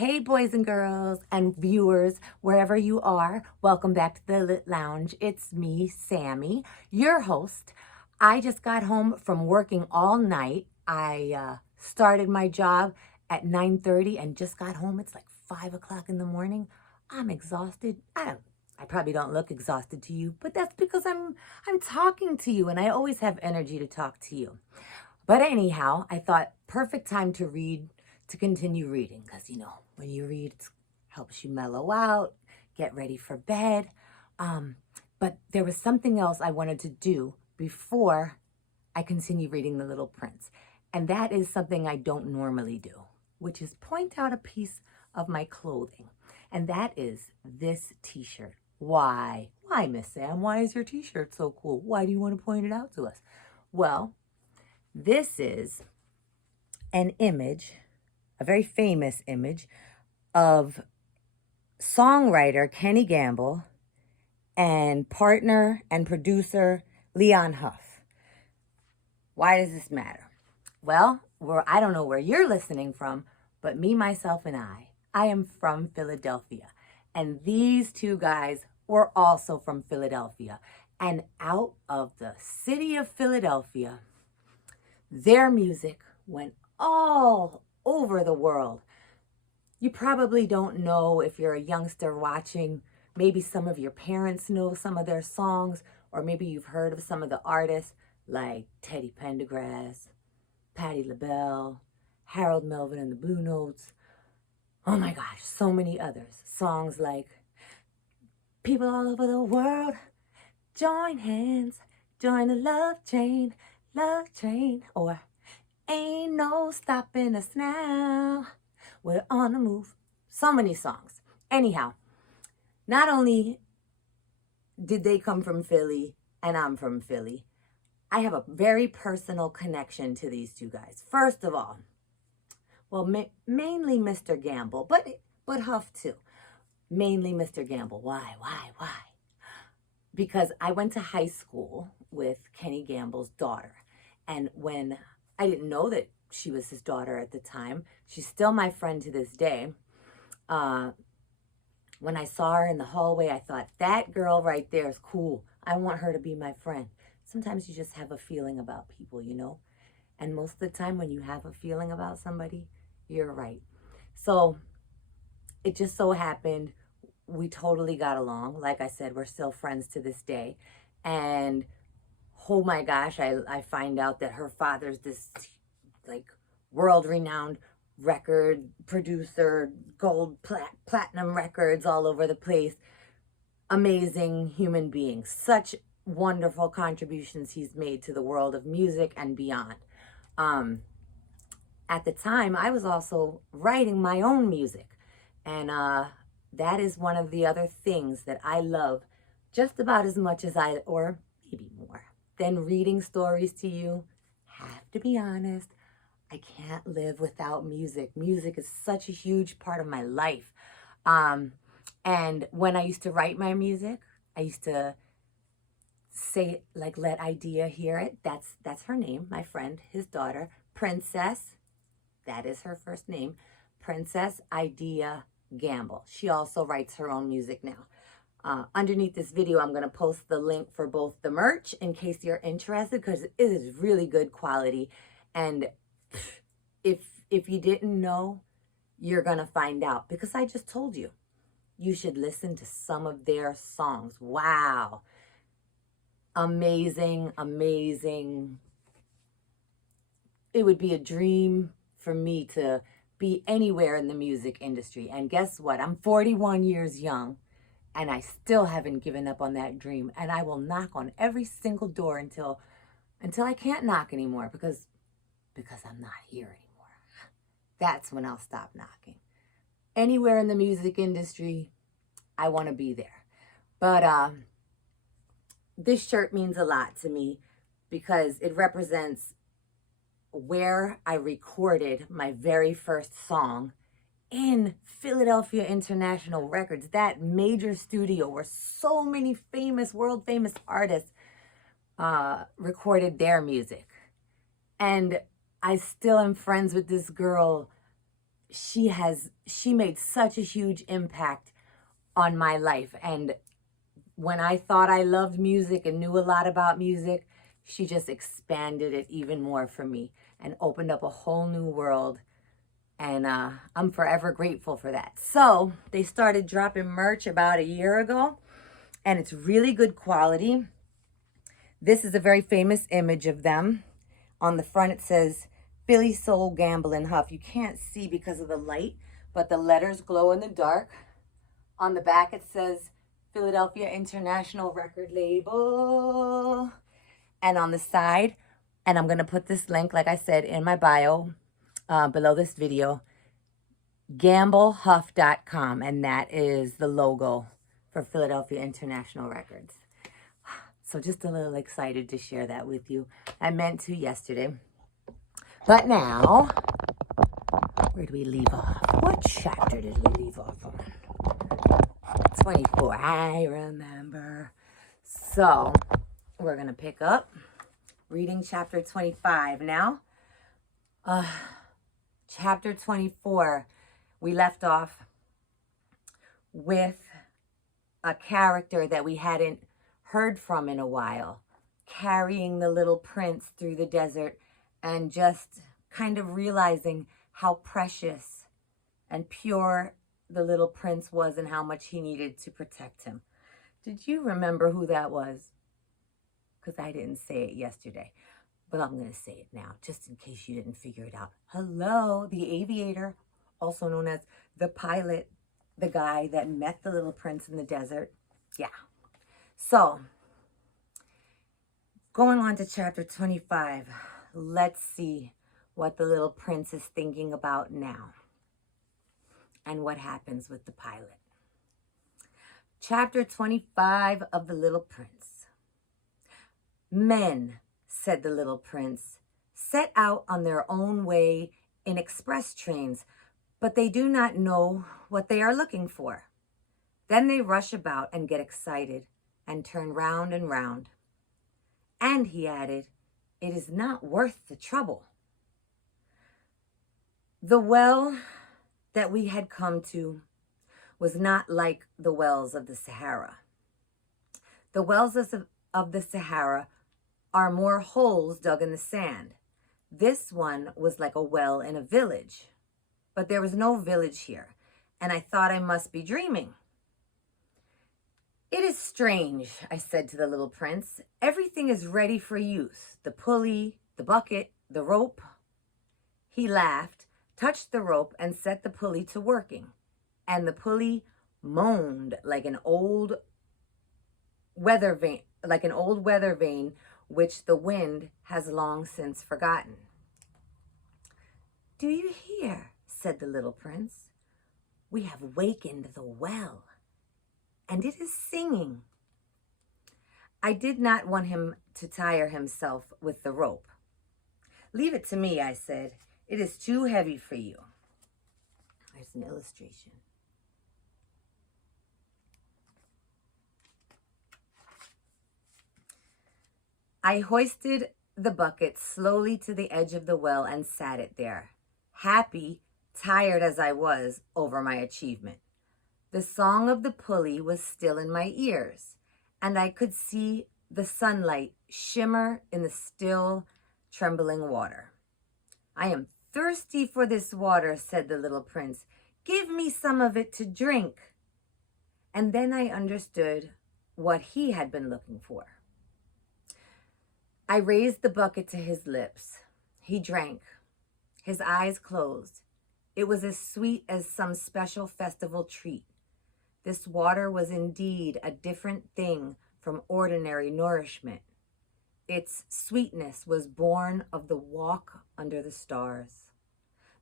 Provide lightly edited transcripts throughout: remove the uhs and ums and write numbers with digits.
Hey, boys and girls and viewers, wherever you are, welcome back to the Lit Lounge. It's me, Sammy, your host. I just got home from working all night. I started my job at 9:30 and just got home. It's like 5 o'clock in the morning. I'm exhausted. I probably don't look exhausted to you, but that's because I'm talking to you and I always have energy to talk to you. But anyhow, I thought perfect time to read, to continue reading, because when you read, it helps you mellow out, get ready for bed. But there was something else I wanted to do before I continue reading The Little Prince. And that is something I don't normally do, which is point out a piece of my clothing. And that is this t-shirt. Why? Why, Miss Sam? Why is your t-shirt so cool? Why do you want to point it out to us? Well, this is an image, a very famous image of songwriter Kenny Gamble and partner and producer Leon Huff. Why does this matter? Well, I don't know where you're listening from, but me, myself, and I am from Philadelphia. And these two guys were also from Philadelphia. And out of the city of Philadelphia, their music went all over the world. You probably don't know, if you're a youngster watching, maybe some of your parents know some of their songs, or maybe you've heard of some of the artists like Teddy Pendergrass, Patti LaBelle, Harold Melvin and the Blue Notes. Oh my gosh, so many others. Songs like People All Over the World, Join Hands, Join the Love Train, or Ain't No Stopping Us Now, We're on the Move. So many songs. Anyhow, not only did they come from Philly and I'm from Philly, I have a very personal connection to these two guys. First of all, well, mainly Mr. Gamble, but Huff too. Mainly Mr. Gamble. Why? Because I went to high school with Kenny Gamble's daughter. And when I didn't know that she was his daughter at the time, she's still my friend to this day. When I saw her in the hallway, I thought, that girl right there is cool. I want her to be my friend. Sometimes you just have a feeling about people, And most of the time when you have a feeling about somebody, you're right. So it just so happened we totally got along. Like I said, we're still friends to this day. And oh my gosh, I find out that her father's this like world-renowned record producer, gold, platinum records all over the place. Amazing human being. Such wonderful contributions he's made to the world of music and beyond. At the time, I was also writing my own music. And that is one of the other things that I love just about as much as or maybe more, than reading stories to you. Have to be honest, I can't live without music. Music is such a huge part of my life. And when I used to write my music, I used to say, like, let Idea hear it. That's her name, my friend, his daughter, Princess. That is her first name, Princess Idea Gamble. She also writes her own music now. Underneath this video, I'm going to post the link for both the merch in case you're interested, because it is really good quality. And if you didn't know, you're going to find out, because I just told you. You should listen to some of their songs. Wow. Amazing, amazing. It would be a dream for me to be anywhere in the music industry. And guess what? I'm 41 years young and I still haven't given up on that dream. And I will knock on every single door until I can't knock anymore, because I'm not here anymore. That's when I'll stop knocking. Anywhere in the music industry, I want to be there. But this shirt means a lot to me because it represents where I recorded my very first song, in Philadelphia International Records, that major studio where so many world famous artists recorded their music. And I still am friends with this girl she made such a huge impact on my life. And when I thought I loved music and knew a lot about music, she just expanded it even more for me and opened up a whole new world. And I'm forever grateful for that. So they started dropping merch about a year ago, and it's really good quality. This is a very famous image of them. On the front it says Philly Soul Gamble and Huff. You can't see because of the light, but the letters glow in the dark. On the back it says Philadelphia International Record Label. And on the side, and I'm going to put this link, like I said, in my bio below this video, gamblehuff.com, and that is the logo for Philadelphia International Records. So just a little excited to share that with you. I meant to yesterday. But now, where do we leave off? What chapter did we leave off on? 24, I remember. So, we're going to pick up reading chapter 25 now. Chapter 24, we left off with a character that we hadn't heard from in a while, carrying the little prince through the desert and just kind of realizing how precious and pure the little prince was and how much he needed to protect him. Did you remember who that was? Because I didn't say it yesterday, but I'm going to say it now, just in case you didn't figure it out. Hello, the aviator, also known as the pilot, the guy that met the little prince in the desert. Yeah. So, going on to chapter 25, let's see what the little prince is thinking about now and what happens with the pilot. Chapter 25 of The Little Prince. Men, said the little prince, set out on their own way in express trains, but they do not know what they are looking for. Then they rush about and get excited and turn round and round. And he added, it is not worth the trouble. The well that we had come to was not like the wells of the Sahara. The wells of the Sahara are more holes dug in the sand. This one was like a well in a village, but there was no village here, and I thought I must be dreaming. It is strange, I said to the little prince. Everything is ready for use. The pulley, the bucket, the rope. He laughed, touched the rope, and set the pulley to working. And the pulley moaned like an old weather vane, which the wind has long since forgotten. Do you hear? Said the little prince. We have wakened the well, and it is singing. I did not want him to tire himself with the rope. Leave it to me, I said. It is too heavy for you. There's an illustration. I hoisted the bucket slowly to the edge of the well and sat it there, happy, tired as I was over my achievement. The song of the pulley was still in my ears, and I could see the sunlight shimmer in the still, trembling water. I am thirsty for this water, said the little prince. Give me some of it to drink. And then I understood what he had been looking for. I raised the bucket to his lips. He drank. His eyes closed. It was as sweet as some special festival treat. This water was indeed a different thing from ordinary nourishment. Its sweetness was born of the walk under the stars,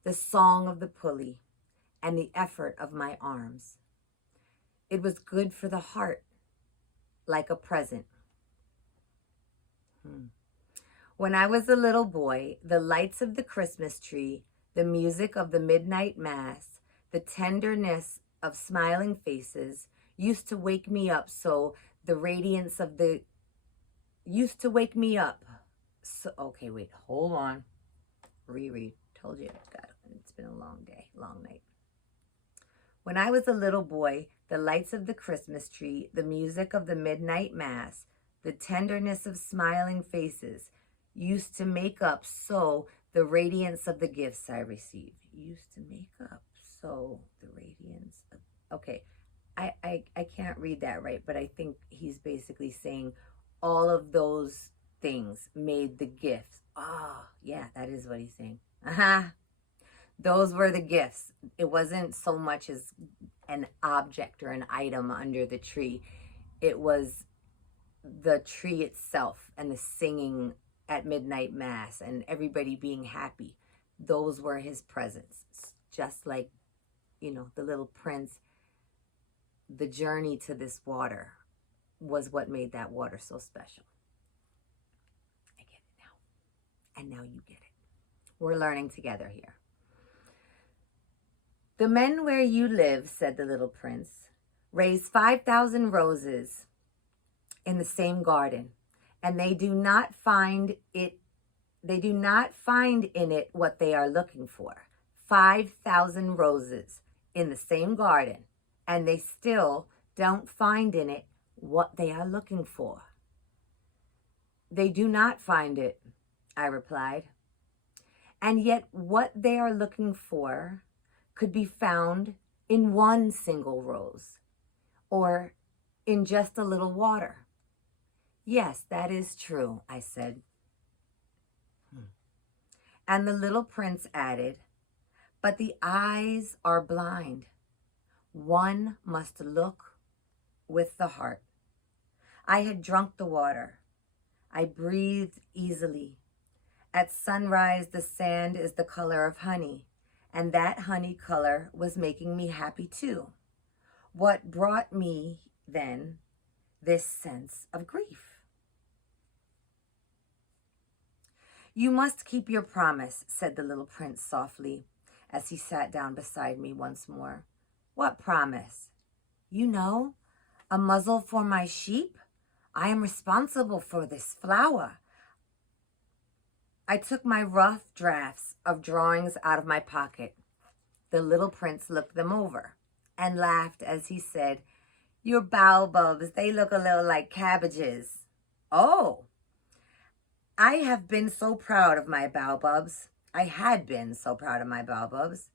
the song of the pulley, and the effort of my arms. It was good for the heart, like a present. When I was a little boy, the lights of the Christmas tree, the music of the midnight mass, the tenderness of smiling faces used to wake me up so the radiance of the used to wake me up. So okay, wait, hold on. Reread. Told you. God, it's been a long day, long night. When I was a little boy, the lights of the Christmas tree, the music of the midnight mass, the tenderness of smiling faces used to make up so the radiance of the gifts I received. Used to make up so the radiance of, okay, I can't read that right, but I think he's basically saying all of those things made the gifts. Oh, yeah, that is what he's saying. Those were the gifts. It wasn't so much as an object or an item under the tree. It was the tree itself and the singing at midnight mass and everybody being happy. Those were his presents. Just like, you know, the little prince, the journey to this water was what made that water so special. I get it now. And now you get it. We're learning together here. The men where you live, said the little prince, raise 5,000 roses in the same garden, and they do not find in it what they are looking for. 5,000 roses in the same garden, and they still don't find in it what they are looking for. They do not find it, I replied. And yet what they are looking for could be found in one single rose or in just a little water. Yes, that is true, I said. And the little prince added, but the eyes are blind. One must look with the heart. I had drunk the water. I breathed easily. At sunrise, the sand is the color of honey, and that honey color was making me happy too. What brought me then this sense of grief? You must keep your promise, said the little prince softly, as he sat down beside me once more. What promise? You know, a muzzle for my sheep. I am responsible for this flower. I took my rough drafts of drawings out of my pocket. The little prince looked them over and laughed as he said, your baobabs, they look a little like cabbages. Oh, I have been so proud of my baobabs. I had been so proud of my baobabs.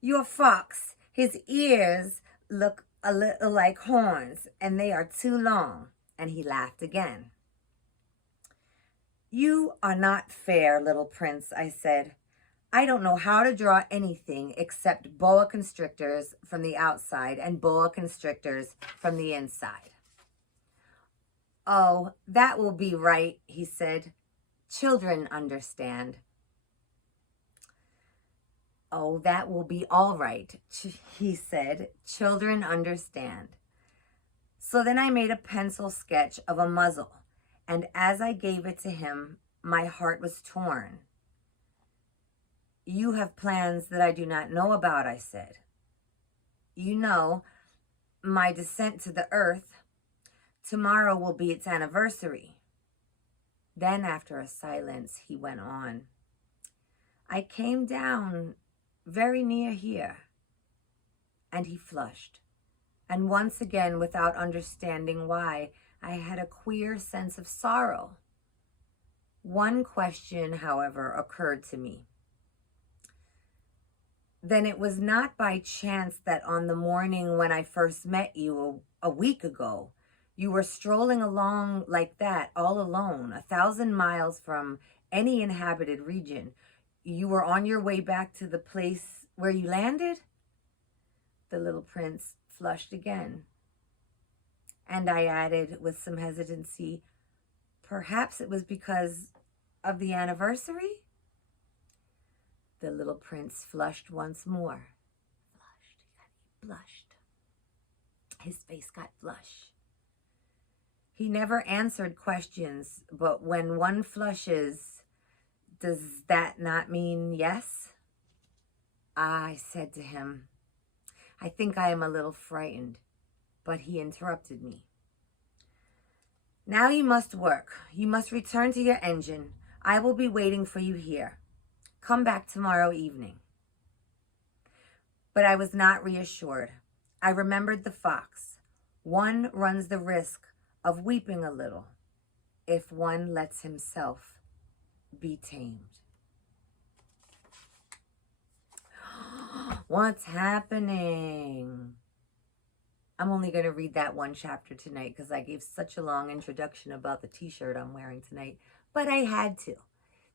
Your fox, his ears look a little like horns, and they are too long. And he laughed again. You are not fair, little prince, I said. I don't know how to draw anything except boa constrictors from the outside and boa constrictors from the inside. Oh, that will be right, he said. Children understand. Oh, that will be all right, he said. Children understand. So then I made a pencil sketch of a muzzle, and as I gave it to him, my heart was torn. You have plans that I do not know about, I said. You know, my descent to the earth. Tomorrow will be its anniversary. Then after a silence, he went on. I came down very near here. And he flushed. And once again, without understanding why, I had a queer sense of sorrow. One question, however, occurred to me. Then it was not by chance that on the morning when I first met you a week ago, you were strolling along like that, all alone, 1,000 miles from any inhabited region. You were on your way back to the place where you landed? The little prince flushed again. And I added with some hesitancy, perhaps it was because of the anniversary? The little prince flushed once more. He blushed. His face got flushed. He never answered questions, but when one flushes, does that not mean yes? I said to him, I think I am a little frightened, but he interrupted me. Now you must work. You must return to your engine. I will be waiting for you here. Come back tomorrow evening. But I was not reassured. I remembered the fox. One runs the risk of weeping a little if one lets himself be tamed. What's happening? I'm only going to read that one chapter tonight because I gave such a long introduction about the t-shirt I'm wearing tonight, but I had to.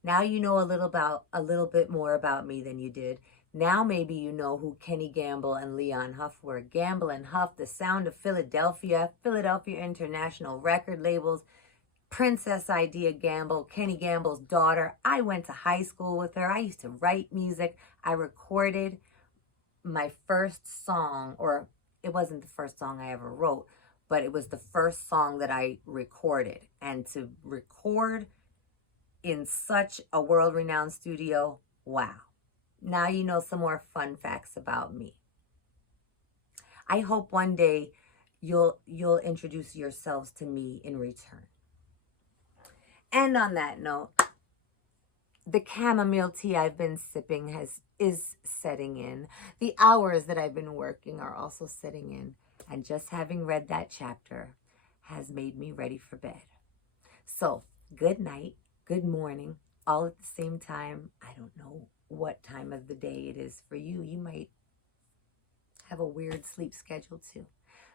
Now you know a little bit more about me than you did. Now maybe you know who Kenny Gamble and Leon Huff were. Gamble and Huff, the sound of Philadelphia, Philadelphia International Record Labels, Princess Idea Gamble, Kenny Gamble's daughter. I went to high school with her. I used to write music. I recorded my first song, or it wasn't the first song I ever wrote, but it was the first song that I recorded. And to record in such a world-renowned studio, wow. Now you know some more fun facts about me. I hope one day you'll introduce yourselves to me in return. And on that note, the chamomile tea I've been sipping is setting in. The hours that I've been working are also setting in. And just having read that chapter has made me ready for bed. So, good night, good morning, all at the same time. I don't know what time of the day it is for you. You might have a weird sleep schedule too.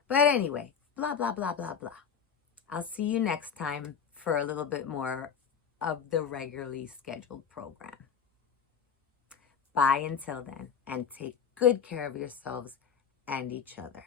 But anyway, blah, blah, blah, blah, blah. I'll see you next time for a little bit more of the regularly scheduled program. Bye until then, and take good care of yourselves and each other.